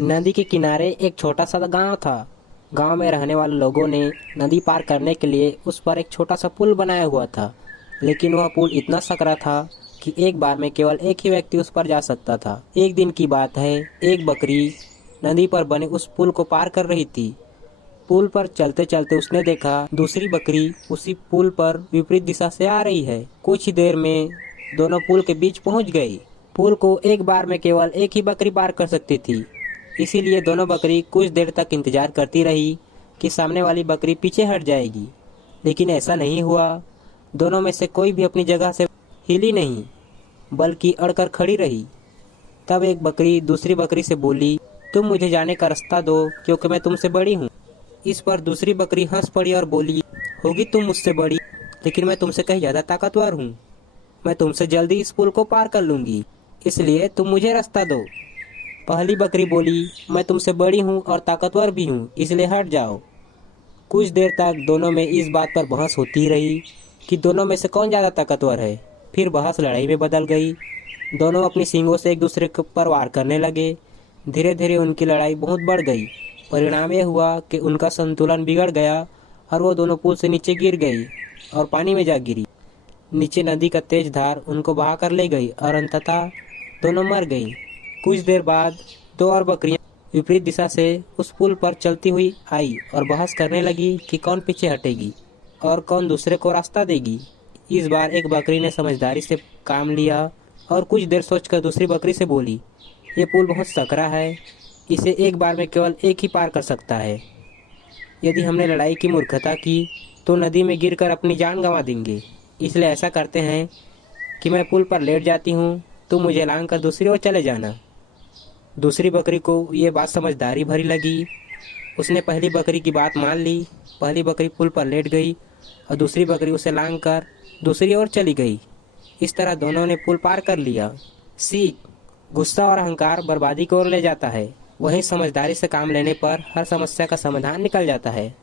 नदी के किनारे एक छोटा सा गांव था। गांव में रहने वाले लोगों ने नदी पार करने के लिए उस पर एक छोटा सा पुल बनाया हुआ था। लेकिन वह पुल इतना सकरा था कि एक बार में केवल एक ही व्यक्ति उस पर जा सकता था। एक दिन की बात है, एक बकरी नदी पर बने उस पुल को पार कर रही थी। पुल पर चलते चलते उसने देखा दूसरी बकरी उसी पुल पर विपरीत दिशा से आ रही है। कुछ ही देर में दोनों पुल के बीच पहुंच गई। पुल को एक बार में केवल एक ही बकरी पार कर सकती थी। इसीलिए दोनों बकरी कुछ देर तक इंतजार करती रही कि सामने वाली बकरी पीछे हट जाएगी। लेकिन ऐसा नहीं हुआ। दोनों में से कोई भी अपनी जगह से हिली नहीं, बल्कि अड़कर खड़ी रही। तब एक बकरी दूसरी बकरी से बोली, तुम मुझे जाने का रास्ता दो क्योंकि मैं तुमसे बड़ी हूँ। इस पर दूसरी बकरी हंस पड़ी और बोली, होगी तुम मुझसे बड़ी, लेकिन मैं तुमसे कहीं ज्यादा ताकतवर हूँ। मैं तुमसे जल्दी इस पुल को पार कर लूंगी, इसलिए तुम मुझे रास्ता दो। पहली बकरी बोली, मैं तुमसे बड़ी हूँ और ताकतवर भी हूँ, इसलिए हट जाओ। कुछ देर तक दोनों में इस बात पर बहस होती रही कि दोनों में से कौन ज्यादा ताकतवर है। फिर बहस लड़ाई में बदल गई। दोनों अपनी सींगों से एक दूसरे के ऊपर वार करने लगे। धीरे धीरे उनकी लड़ाई बहुत बढ़ गई। परिणाम यह हुआ कि उनका संतुलन बिगड़ गया और वो दोनों पुल से नीचे गिर गई और पानी में जा गिरी। नीचे नदी का तेज धार उनको बहा कर ले गई और अंततः दोनों मर गई। कुछ देर बाद दो और बकरियां विपरीत दिशा से उस पुल पर चलती हुई आई और बहस करने लगी कि कौन पीछे हटेगी और कौन दूसरे को रास्ता देगी। इस बार एक बकरी ने समझदारी से काम लिया और कुछ देर सोचकर दूसरी बकरी से बोली, ये पुल बहुत सकरा है, इसे एक बार में केवल एक ही पार कर सकता है। यदि हमने लड़ाई की मूर्खता की तो नदी में गिरकर अपनी जान गंवा देंगे। इसलिए ऐसा करते हैं कि मैं पुल पर लेट जाती हूँ, तुम मुझे लांग कर दूसरी ओर चले जाना। दूसरी बकरी को ये बात समझदारी भरी लगी। उसने पहली बकरी की बात मान ली। पहली बकरी पुल पर लेट गई और दूसरी बकरी उसे लांग कर दूसरी ओर चली गई। इस तरह दोनों ने पुल पार कर लिया। सीख, गुस्सा और अहंकार बर्बादी की ओर ले जाता है, वहीं समझदारी से काम लेने पर हर समस्या का समाधान निकल जाता है।